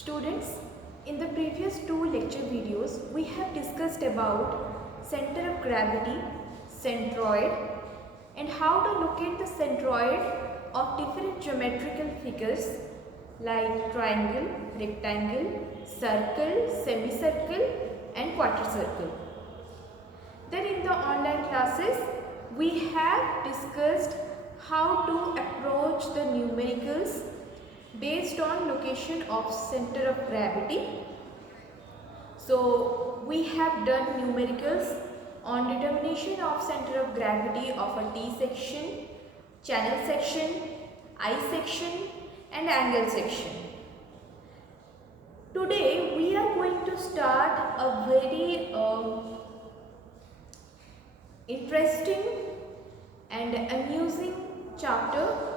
Students, in the previous two lecture videos, we have discussed about center of gravity, centroid, and how to locate the centroid of different geometrical figures like triangle, rectangle, circle, semicircle, and quarter circle. Then in the online classes, we have discussed how to approach the numericals based on location of center of gravity. So we have done numericals on determination of center of gravity of a T section, channel section, I section, and angle section. Today we are going to start a very interesting and amusing chapter.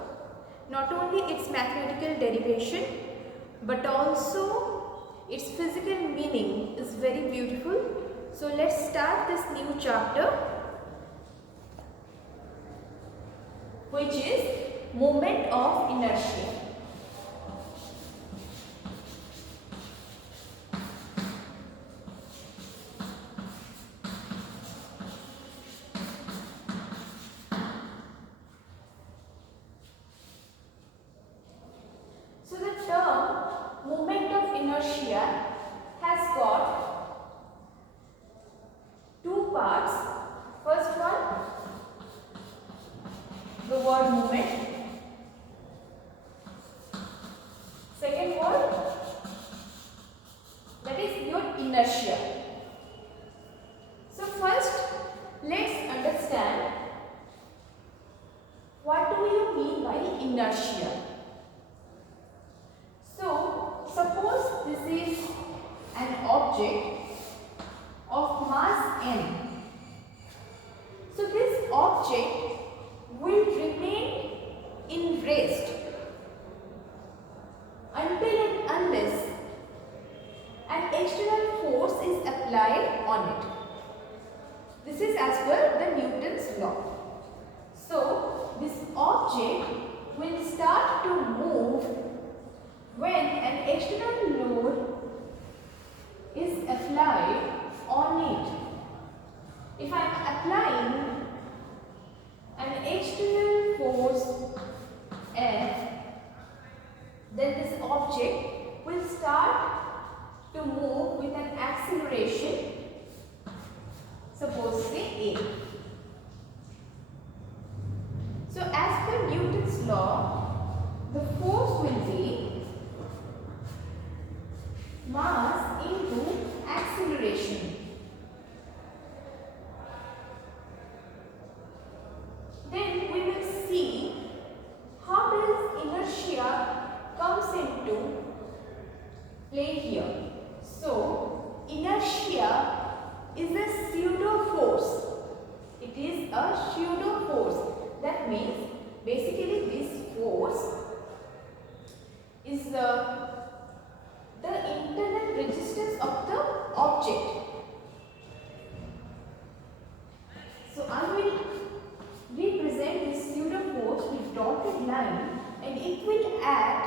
Not only its mathematical derivation but also its physical meaning is very beautiful. So let's start this new chapter, which is moment of inertia. So the term moment of inertia has got two parts. First one, the word moment. Second word, that is your inertia. So first, let's understand what do you mean by inertia. So, suppose this is an object of mass m. So, this object will remain in rest until and unless an external force is applied on it. This is as per the Newton's law. So, this object will start to move when an external load is applied on it. If I am applying an external force F, then this object will start to move with an acceleration, suppose say A. So as per Newton's law, the force will be mass into acceleration. Then we will see how does inertia comes into play here. So inertia is a pseudo force. It is a pseudo force. That means basically this force is the internal resistance of the object. So I will represent this pseudo force with dotted line, and it will act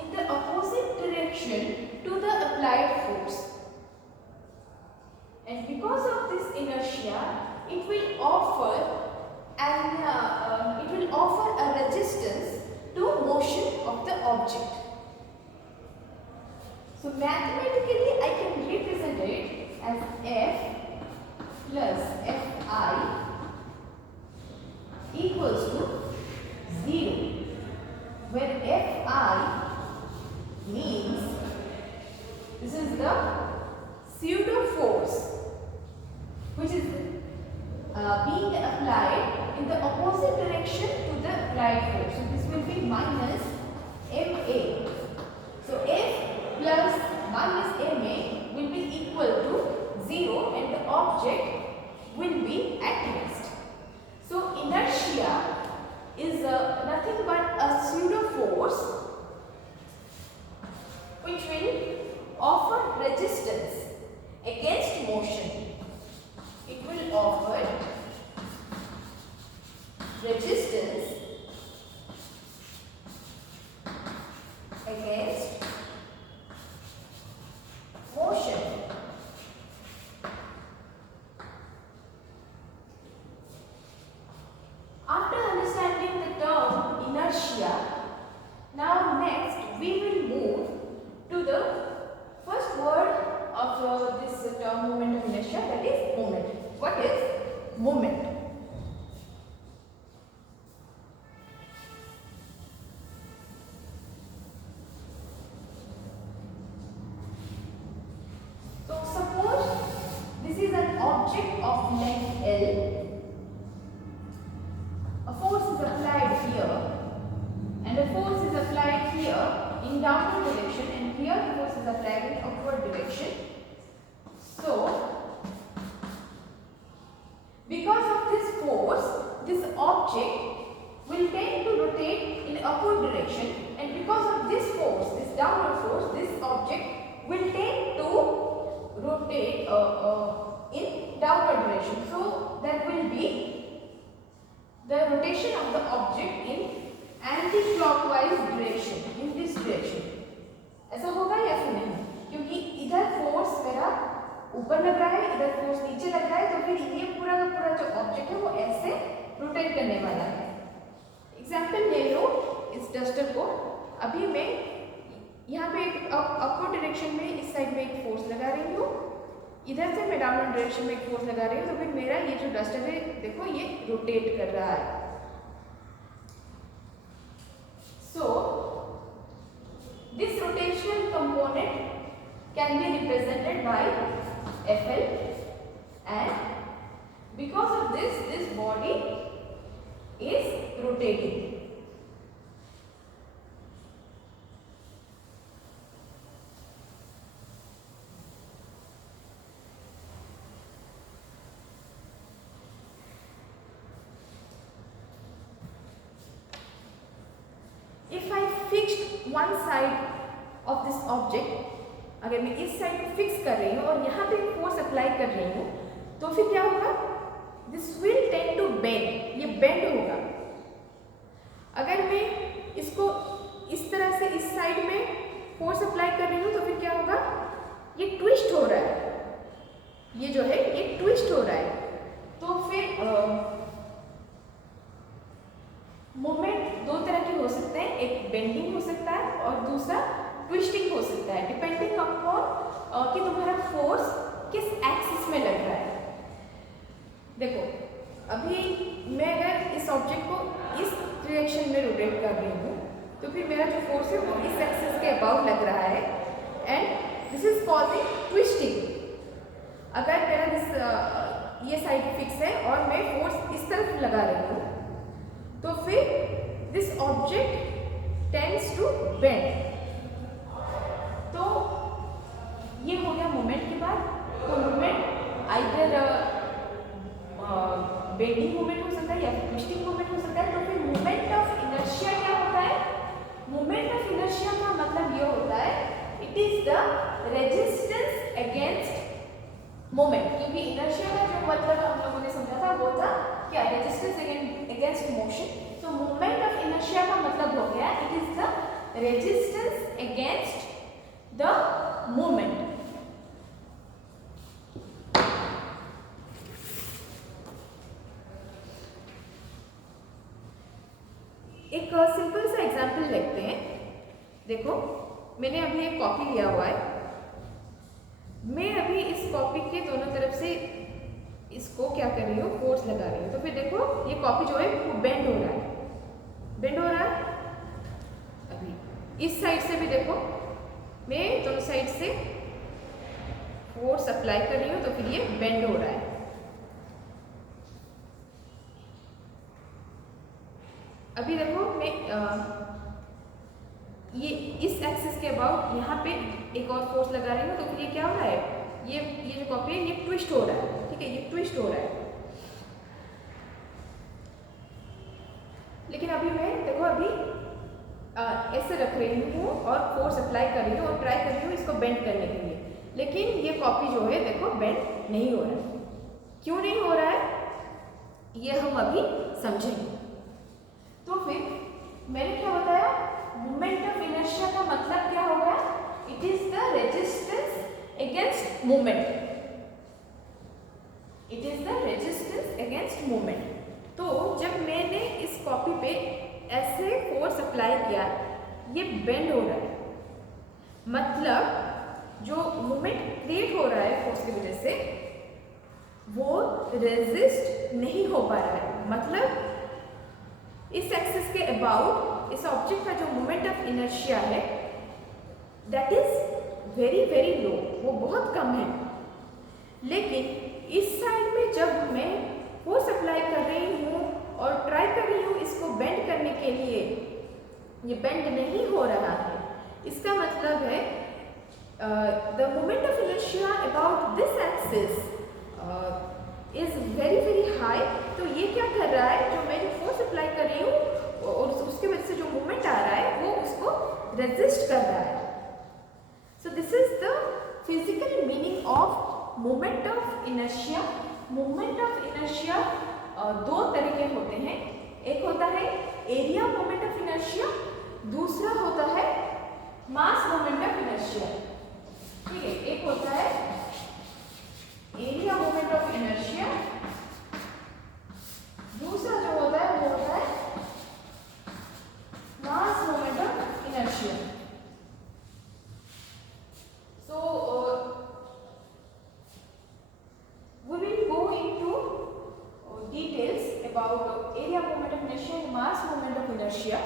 in the opposite direction to the applied force. And because of this inertia, it will offer a resistance to motion of the object. So mathematically I can represent it as F plus Fi equals to 0, where Fi means this is the pseudo force which is being applied in the opposite direction to the applied force. So this will be minus Ma. So F plus minus Ma will be equal to 0 and the object will be at rest. So inertia is nothing but a pseudo force which will offer resistance against motion. It will offer resistance against inertia. Now next we will move to the first word of this term moment of inertia, that is moment. What is moment? So suppose this is an object of length L. A force is applied here and a force is applied here in downward direction, and here the force is applied in upward direction. So because of this force, this object will tend to rotate in upward direction, and because of this force, this downward force, this object will tend to rotate in downward direction. So there will be the rotation of the object in anti-clockwise direction, in this direction. ऐसा होगा या फिर नहीं? क्योंकि इधर फोर्स मेरा ऊपर लग रहा है, इधर फोर्स नीचे लग रहा है, तो फिर ये पूरा का पूरा जो ऑब्जेक्ट है वो ऐसे रोटेट करने वाला है. एग्जाम्पल ले लो इस डस्टर को. अभी मैं यहाँ पे अपवर्ड डायरेक्शन में इस साइड में एक फोर्स लगा रही हूँ, इधर से मैं डाउनवर्ड डायरेक्शन में एक फोर्स लगा रही हूँ, तो फिर मेरा ये जो डस्टर है देखो ये रोटेट कर रहा है. So this rotational component can be represented by FL, and because of this body is rotating. If I fixed one side of this object, अगर मैं इस साइड पे फिक्स कर रही हूँ और यहाँ पे फोर्स अप्लाई कर रही हूँ, तो फिर क्या होगा? This will tend to bend, ये बेंड होगा. अगर मैं इसको इस तरह से इस साइड में फोर्स अप्लाई कर रही हूँ, तो फिर क्या होगा? ये ट्विस्ट हो रहा है, ये जो है ये ट्विस्ट हो रहा है. तो फिर मोमेंट दो तरह के हो सकते हैं, एक बेंडिंग हो सकता है और दूसरा ट्विस्टिंग हो सकता है, डिपेंडिंग अपॉन कि तुम्हारा फोर्स किस एक्सिस में लग रहा है. देखो अभी मैं अगर इस ऑब्जेक्ट को इस डायरेक्शन में रोटेट कर रही हूँ, तो फिर मेरा जो फोर्स है वो इस एक्सिस के अबाउट लग रहा है, and this is causing twisting. अगर मेरा ये साइड फिक्स है और मैं फोर्स इस तरफ लगा रही हूँ, तो फिर this object tends to bend. तो ये हो गया मोमेंट के बाद. तो मोमेंट आइदर बेंडिंग मोमेंट हो सकता है या फिर ट्विस्टिंग मोमेंट हो सकता है. तो फिर मोमेंट ऑफ इनर्शिया क्या होता है? मोमेंट ऑफ इनर्शिया का मतलब ये होता है, it is the resistance against moment. क्योंकि इनर्शिया का जो मतलब हम लोगों ने समझा था वो था क्या? Resistance against motion. तो मोमेंट ऑफ इनर्शिया का मतलब हो गया, it is the resistance against the moment. एक सिंपल सा एग्जांपल लेते हैं. देखो मैंने अभी एक कॉपी लिया हुआ है, मैं अभी इस कॉपी के दोनों तरफ से इसको क्या कर रही हूँ? फोर्स लगा रही हूँ. तो फिर देखो ये कॉपी जो है वो बेंड हो रहा है, बेंड हो रहा है. अभी इस साइड से भी देखो मैं दोनों साइड से फोर्स अप्लाई कर रही हूँ, तो फिर ये बेंड हो रहा है. अभी देखो मैं ये इस एक्सिस के अबाउट यहाँ पे एक और फोर्स लगा रही हूँ, तो फिर ये क्या हो रहा है? ये जो कॉपी है ये ट्विस्ट हो रहा है. ठीक है, ये ट्विस्ट हो रहा है. लेकिन अभी मैं देखो अभी ऐसे रख रही हूँ और फोर्स अप्लाई कर रही हूँ और ट्राई कर रही हूँ इसको बेंड करने के लिए, लेकिन ये कॉपी जो है देखो बेंड नहीं हो रहा है. क्यों नहीं हो रहा है ये हम अभी समझेंगे. तो फिर मैंने क्या बताया? मोमेंट ऑफ इनर्शिया का मतलब क्या हो गया? It is the resistance against moment. It is the resistance against moment. तो जब मैंने इस कॉपी पे ऐसे फोर्स अप्लाई किया ये बेंड हो रहा है, मतलब जो मोमेंट क्रिएट हो रहा है फोर्स की वजह से वो रेजिस्ट नहीं हो पा रहा है, मतलब इस एक्सिस के अबाउट इस ऑब्जेक्ट का जो मोमेंट ऑफ इनर्शिया है that is very very low, वो बहुत कम है। लेकिन इस साइड में जब मैं फोर्स अप्लाई कर रही हूँ और ट्राई कर रही हूँ इसको बेंड करने के लिए, ये बेंड नहीं हो रहा है, इसका मतलब है the moment of inertia about this axis is very very high. तो ये क्या कर रहा है, जो मैं जो फोर्स अप्लाई कर रही हूँ और उसके वजह से जो मोमेंट आ रहा है वो उसको रेजिस्ट कर रहा है। So this is the physical meaning of moment of inertia. Moment of inertia दो तरह के होते हैं, एक होता है एरिया मोमेंट ऑफ इनर्शिया, दूसरा होता है मास मोमेंट ऑफ इनर्शिया। ठीक है, एक होता है एरिया मोमेंट ऑफ इनर्शिया, दूसरा जो होता है वो होता है मास moment of inertia. So we will go into details about area moment of inertia and mass moment of inertia.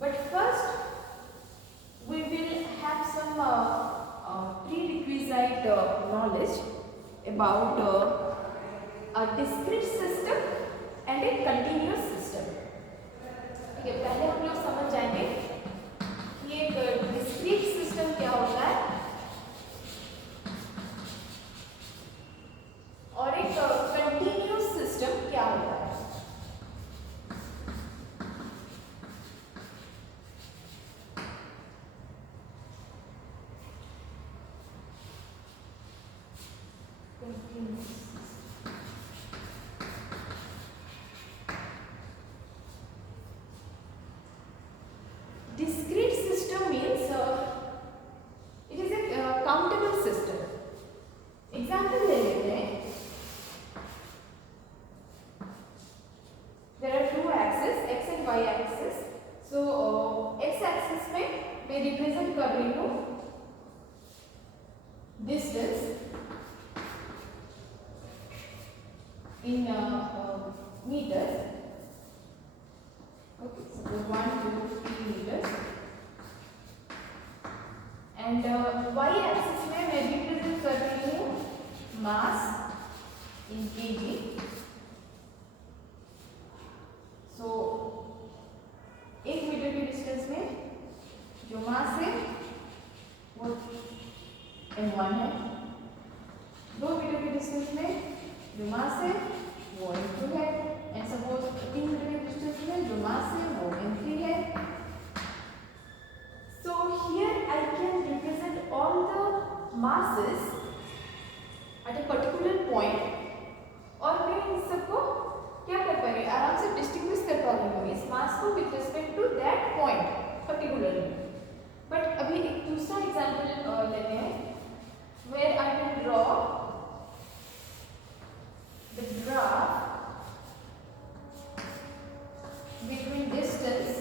But first we will have some prerequisite knowledge about a discrete system and a continuous system. ठीक है, पहले हम लोग समझ जाएंगे कि एक discrete system क्या होता है और एक कंटिन्यूस सिस्टम क्या होता है। Discrete system means it is a countable system. Example ले लेते हैं, there are two axes x and y axis. So x axis में मैं रिप्रेजेंट कर रही हूँ distance in meters. Okay, so 1, 2, 3 meters. And y axis में मैं रिप्रेजेंट कर रही हूँ mass in kg. So 1 मीटर के डिस्टेंस में जो मास है वो m1 है, 2 मीटर के डिस्टेंस में जो मास है वो m2 है, एंड सपोज 3 मीटर के डिस्टेंस में जो मास है वो m3 है। So here I can represent all the masses at a particular point, और मैं इन सबको क्या कर पा रही हूँ, आराम से डिस्टिंग्विश कर पा रही हूँ इस मास को with respect to that point particularly. But अभी एक दूसरा एग्जांपल लेते हैं where I will draw the graph between distance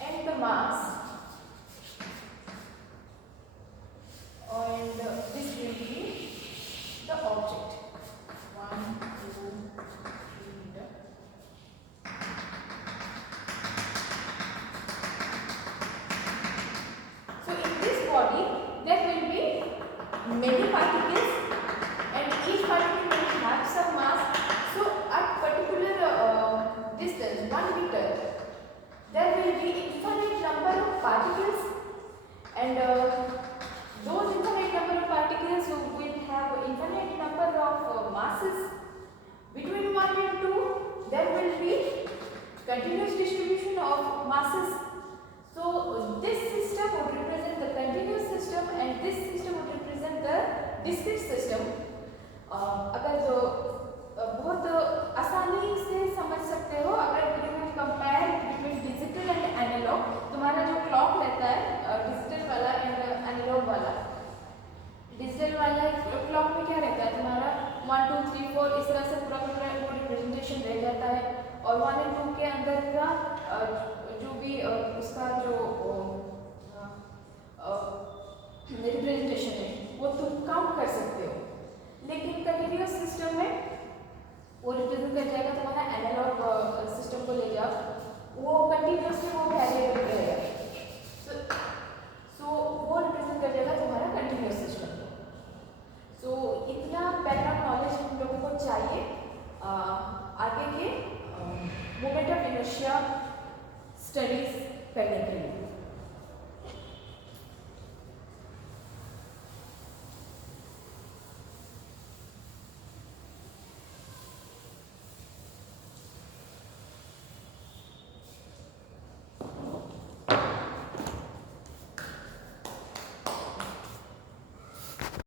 and the mass, and this will be the object 1, 2, 3 meter. So in this body there will be many particles and each particle will have some mass. So at particular distance 1 meter there will be infinite number of particles, and those infinite number of particles will have infinite number of masses. Between 1 and 2 there will be continuous distribution of masses. So this system would represent the continuous system and this system would represent the discrete system. अगर जो बहुत आसानी से समझ सकते हो अगर compare between digital and analogue. तुम्हारा जो क्लॉक रहता है डिजिटल वाला एंड एनालॉग वाला, डिजिटल वाला क्लॉक में क्या रहता है तुम्हारा 1 2 3 4 इस तरह से पूरा पूरा रिप्रेजेंटेशन रह जाता है, और 1 और 2 के अंदर का जो भी उसका जो रिप्रेजेंटेशन है वो तुम काउंट कर सकते हो। लेकिन कंटिन्यूअस सिस्टम में वो रिप्रेजेंट कर जाएगा तुम्हारा एनालॉग सिस्टम को ले जाओ, वो कंटिन्यूअसली वो वेरिएबल रहेगा, सो वो रिप्रेजेंट कर जाएगा तुम्हारा कंटिन्यूअस सिस्टम को। सो इतना बैकग्राउंड नॉलेज हम लोगों को चाहिए आगे के मोमेंट ऑफ इनर्शिया स्टडीज करने के लिए।